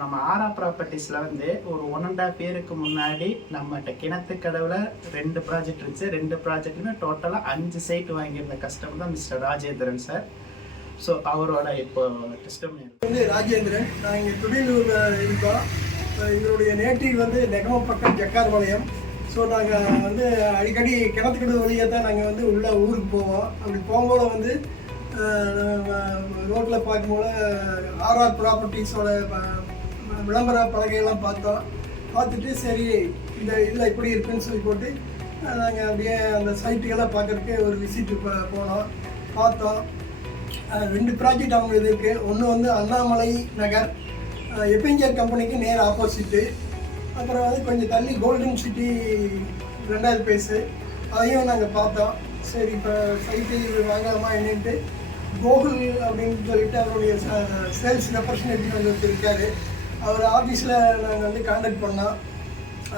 நம்ம ஆரா ப்ராப்பர்ட்டிஸில் ஒரு 1.5 இயருக்கு முன்னாடி நம்மகிட்ட கிணத்துக்கடவுல 2 ப்ராஜெக்ட் இருந்துச்சு. 2 ப்ராஜெக்ட்டுமே டோட்டலாக 5 சைட் வாங்கியிருந்த கஸ்டமர் தான் மிஸ்டர் ராஜேந்திரன் சார். ஸோ அவரோட இப்போ டெஸ்டிமோனி ராஜேந்திரன். நான் இங்கே துடியலூரில் இருக்கோம். எங்களுடைய நேட்டிவ் நெகமம் பக்கம் ஜக்கார்பாளையம். ஸோ நாங்கள் அடிக்கடி கிணத்துக்கடவு வழியாக தான் நாங்கள் உள்ள ஊருக்கு போவோம். அப்படி போகும்போது ரோட்டில் பார்க்கும்போது ஆர்ஆர் ப்ராப்பர்ட்டிஸோட விளம்பர பலகையெல்லாம் பார்த்துட்டு சரி இந்த இதில் எப்படி இருக்குன்னு சொல்லி போட்டு நாங்கள் அப்படியே அந்த சைட்டுகள்லாம் பார்க்குறதுக்கு ஒரு விசிட்டு போனோம், பார்த்தோம். 2 ப்ராஜெக்ட் அவங்க இது இருக்குது. ஒன்று அண்ணாமலை நகர் எபிஞ்சர் கம்பெனிக்கு நேர் ஆப்போசிட்டு. அப்புறம் கொஞ்சம் தள்ளி கோல்டன் சிட்டி 2வது பேஸு, அதையும் நாங்கள் பார்த்தோம். சரி இப்போ சைட்டு வாங்கலாமா என்னன்ட்டு கோகுல் அப்படின்னு சொல்லிட்டு அவருடைய சேல்ஸ் ரெப்ரஸன்டேட்டிவ் இருக்கார். அவர் ஆஃபீஸில் நாங்கள் கான்டாக்ட் பண்ணோம்.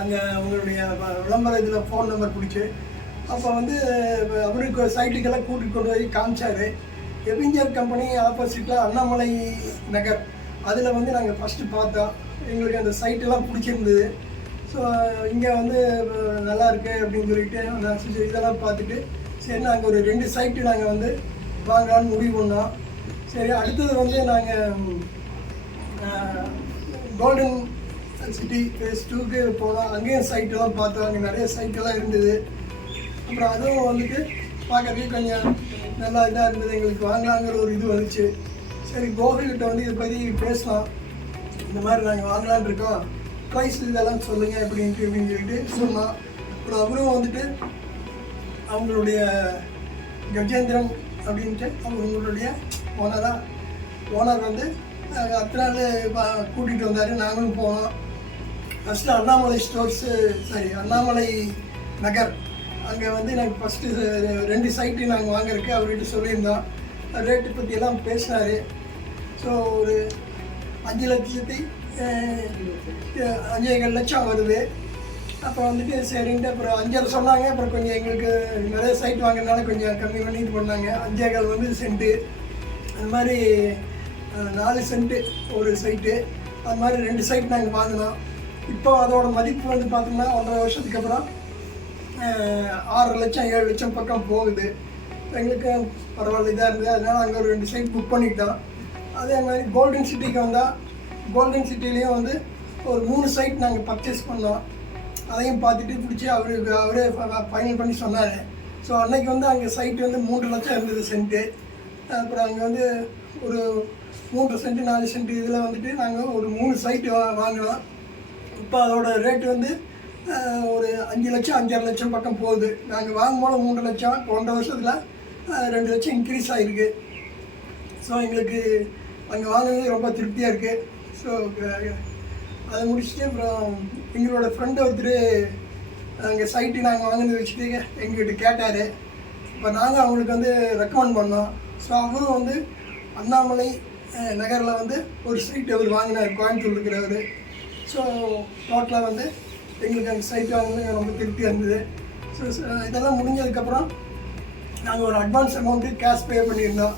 அங்கே அவங்களுடைய விளம்பர இதில் ஃபோன் நம்பர் பிடிச்சி அப்போ அவருக்கு சைட்டுக்கெல்லாம் கூட்டிகிட்டு கொண்டு போய் காமிச்சார். எபிஞ்சர் கம்பெனி ஆப்போசிட்டில் அண்ணாமலை நகர் அதில் நாங்கள் ஃபஸ்ட்டு பார்த்தோம். எங்களுக்கு அந்த சைட்டெல்லாம் பிடிச்சிருந்தது. ஸோ இங்கே நல்லா இருக்கு அப்படின்னு சொல்லிட்டு அந்த இதெல்லாம் பார்த்துட்டு சரி நாங்கள் ஒரு 2 சைட்டு நாங்கள் வாங்கலான்னு முடிவு பண்ணோம். சரி அடுத்தது நாங்கள் கோல்டன் சிட்டி ஃபேஸ் 2க்கு போனோம். அங்கேயும் சைட்டெல்லாம் பார்த்தோம். அங்கே நிறைய சைட்டெல்லாம் இருந்தது. அப்புறம் அதுவும் பார்க்கறதுக்கு கொஞ்சம் நல்லா இதாக இருந்தது. எங்களுக்கு வாங்கலாங்கிற ஒரு இது வந்துச்சு. சரி கோகுல்கிட்ட இதை பற்றி பேசலாம், இந்த மாதிரி நாங்கள் வாங்கலான் இருக்கோம், ப்ரைஸ் இதெல்லாம் சொல்லுங்கள் அப்படின்னு சொல்லிட்டு சொன்னோம். அப்புறம் அவரும் அவங்களுடைய கஜேந்திரன் அப்படின்ட்டு அவங்களுடைய ஓனர் அடுத்த நாள் கூட்டிகிட்டு வந்தார். நாங்களும் போனோம். ஃபஸ்ட்டு அண்ணாமலை ஸ்டோர்ஸு அண்ணாமலை நகர் அங்கே நாங்கள் ஃபஸ்ட்டு 2 சைட்டு நாங்கள் வாங்குறதுக்கு அவர்கிட்ட சொல்லியிருந்தோம். ரேட்டு பற்றியெல்லாம் பேசினார். ஸோ ஒரு 5,500,000 லட்சம் வருது. அப்போ சரின்ட்டு அப்புறம் 5,500 சொன்னாங்க. அப்புறம் கொஞ்சம் எங்களுக்கு நிறைய சைட் வாங்கினால கொஞ்சம் கம்மி பண்ணி இது பண்ணாங்க. 5,000 சென்ட்டு, அது மாதிரி 4 சென்ட்டு ஒரு சைட்டு, அது மாதிரி 2 சைட் நாங்கள் வாங்கினோம். இப்போ அதோட மதிப்பு பார்த்தோம்னா 1.5 வருஷத்துக்கு அப்புறம் 6 லட்சம் 7 லட்சம் பக்கம் போகுது. எங்களுக்கு பரவாயில்ல இதாக இருந்தது. அதனால் அங்கே ஒரு 2 சைட் புக் பண்ணிட்டோம். அதே மாதிரி கோல்டன் சிட்டிக்கு வந்தால் கோல்டன் சிட்டிலையும் ஒரு 3 சைட் நாங்கள் பர்ச்சேஸ் பண்ணோம். அதையும் பார்த்துட்டு பிடிச்சி அவரே ஃபைனல் பண்ணி சொன்னார். ஸோ அன்றைக்கி அங்கே சைட்டு 3 லட்சம் இருந்தது சென்ட்டு. அப்புறம் அங்கே ஒரு 3 சென்ட்டு 4 சென்ட்டு இதில் நாங்கள் ஒரு 3 சைட்டு வாங்கினோம். இப்போ அதோட ரேட்டு ஒரு 5 லட்சம் 5.5 லட்சம் பக்கம் போகுது. நாங்கள் வாங்கும்போது 3 லட்சம், 1.5 வருஷத்தில் 2 லட்சம் இன்க்ரீஸ் ஆகிருக்கு. ஸோ எங்களுக்கு அங்கே வாங்கினது ரொம்ப திருப்தியாக இருக்குது. ஸோ அதை முடிச்சுட்டு அப்புறம் எங்களோட ஃப்ரெண்டு ஒருத்தர் அங்கே சைட்டு நாங்கள் வாங்கினது வச்சுட்டு எங்கள்கிட்ட கேட்டார். இப்போ நாங்கள் அவங்களுக்கு ரெக்கமெண்ட் பண்ணோம். ஸோ அவரும் அண்ணாமலை நகரில் ஒரு சைட் அவர் வாங்கினார், கோயம்புத்தூர் இருக்கிறவர். ஸோ டோட்டலாக எங்களுக்கு அந்த சைட் வாங்கினது ரொம்ப திருப்தியாக இருந்தது. ஸோ இதெல்லாம் முடிஞ்சதுக்கப்புறம் நாங்கள் ஒரு அட்வான்ஸ் அமௌண்ட்டு கேஷ் பே பண்ணியிருந்தோம்.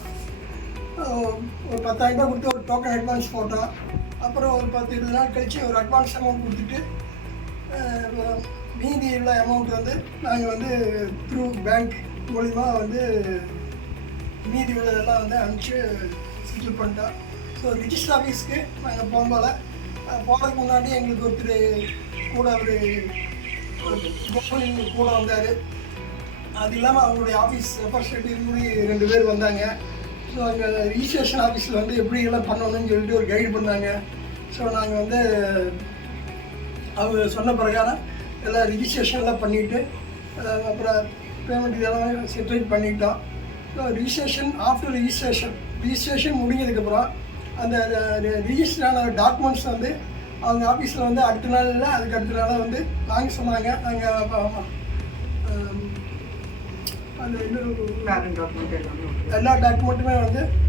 ஒரு 10,000 ரூபா கொடுத்து ஒரு டோக்கன் அட்வான்ஸ் போட்டோம். அப்புறம் ஒரு 10-20 நாள் கழித்து ஒரு அட்வான்ஸ் அமௌண்ட் கொடுத்துட்டு மீதி உள்ள அமௌண்ட் நாங்கள் த்ரூ பேங்க் மூலிமா மீதி உள்ளதெல்லாம் அனுப்பிச்சு செட்டில் பண்ணிட்டோம். ஸோ ரிஜிஸ்டர் ஆஃபீஸ்க்கு நாங்கள் போகிறதுக்கு முன்னாடி எங்களுக்கு ஒருத்தர் கூட கூட வந்தார். அது இல்லாமல் அவங்களுடைய ஆஃபீஸ் ரெப்ரஸன்டேட்டிவ் 2 பேர் வந்தாங்க. ஸோ அங்கே ரிஜிஸ்ட்ரேஷன் ஆஃபீஸில் எப்படி எல்லாம் பண்ணணும்னு சொல்லிட்டு ஒரு கைடு பண்ணாங்க. ஸோ நாங்கள் அவங்க சொன்ன பிரகாரம் எல்லாம் ரிஜிஸ்ட்ரேஷன்லாம் பண்ணிவிட்டு அப்புறம் பேமெண்ட் இதெல்லாம் செட்டில் பண்ணிட்டோம். ஸோ ஆஃப்டர் ரிஜிஸ்ட்ரேஷன் முடிஞ்சதுக்கப்புறம் அந்த ரிஜிஸ்டரான டாக்குமெண்ட்ஸ் அவங்க ஆஃபீஸில் அடுத்த நாள் இல்லை அதுக்கு அடுத்த நாளாக வாங்க சொன்னாங்க. நாங்கள் அந்த எல்லா டாக்குமெண்ட்டுமே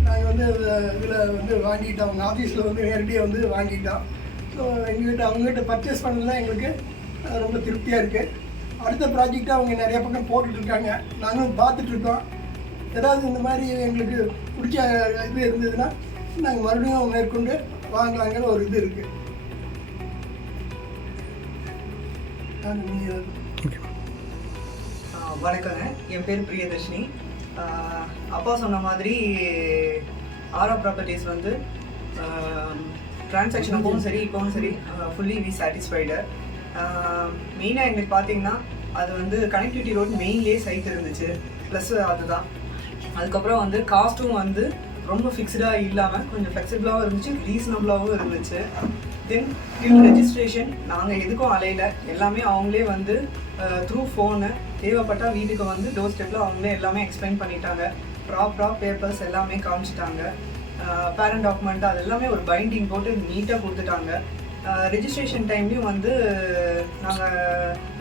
நாங்கள் இதில் வாங்கிட்டோம். அவங்க ஆஃபீஸில் நேரடியாக வாங்கிட்டோம். ஸோ அவங்ககிட்ட பர்ச்சேஸ் பண்ணல எங்களுக்கு ரொம்ப திருப்தியாக இருக்குது. அடுத்த ப்ராஜெக்டாக அவங்க நிறைய பக்கம் போட்டுட்ருக்காங்க. நாங்களும் பார்த்துட்ருக்கோம். ஏதாவது இந்த மாதிரி எங்களுக்கு பிடிச்ச இது இருந்ததுன்னா நாங்கள் மறுபடியும் மேற்கொண்டு வாங்கலாங்கிற ஒரு இது இருக்குது. வணக்கங்க, என் பேர் பிரியதர்ஷினி. அப்பா சொன்ன மாதிரி ஆரா ப்ராப்பர்ட்டிஸ் வந்து டிரான்சாக்ஷன் அப்பவும் சரி இப்போவும் சரி ஃபுல்லி வி சாட்டிஸ்ஃபைடு. மெயினாக எங்களுக்கு பார்த்தீங்கன்னா அது வந்து கனெக்டிவிட்டி ரோட் மெயின்லேயே சைட் இருந்துச்சு, ப்ளஸ் அதுதான். அதுக்கப்புறம் வந்து காஸ்ட்டும் வந்து ரொம்ப ஃபிக்ஸ்டாக இல்லாமல் கொஞ்சம் ஃப்ளெக்சிபிளாகவும் இருந்துச்சு, ரீசனபிளாகவும் இருந்துச்சு. தென் ரெஜிஸ்ட்ரேஷன் நாங்கள் எதுக்கும் அலையில, எல்லாமே அவங்களே வந்து த்ரூ ஃபோனு தேவைப்பட்டால் வீட்டுக்கு வந்து டோர் ஸ்டெப்பில் அவங்களே எல்லாமே எக்ஸ்பிளைன் பண்ணிட்டாங்க. ப்ராப்பராக பேப்பர்ஸ் எல்லாமே காமிச்சிட்டாங்க. பேரண்ட் டாக்குமெண்ட் அது எல்லாமே ஒரு பைண்டிங் போட்டு நீட்டாக கொடுத்துட்டாங்க. ரெஜிஸ்ட்ரேஷன் டைம்லேயும் வந்து நாங்கள்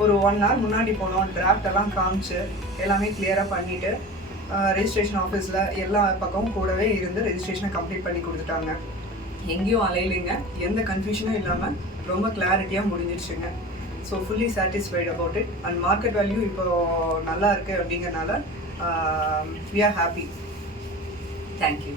ஒரு 1 hour முன்னாடி போனோம், டிராஃப்ட் எல்லாம் காமிச்சு எல்லாமே கிளியராக பண்ணிவிட்டு ரெஜிஸ்ட்ரேஷன் ஆஃபீஸில் எல்லா பக்கமும் கூடவே இருந்து ரெஜிஸ்ட்ரேஷனை கம்ப்ளீட் பண்ணி கொடுத்துட்டாங்க. எங்கேயும் அலையிலைங்க, எந்த கன்ஃபியூஷனும் இல்லாமல் ரொம்ப கிளாரிட்டியாக முடிஞ்சிடுச்சுங்க. So fully satisfied about it. And market value இப்போது நல்லா இருக்குது அப்படிங்கிறனால வி ஆர் ஹாப்பி. தேங்க்யூ.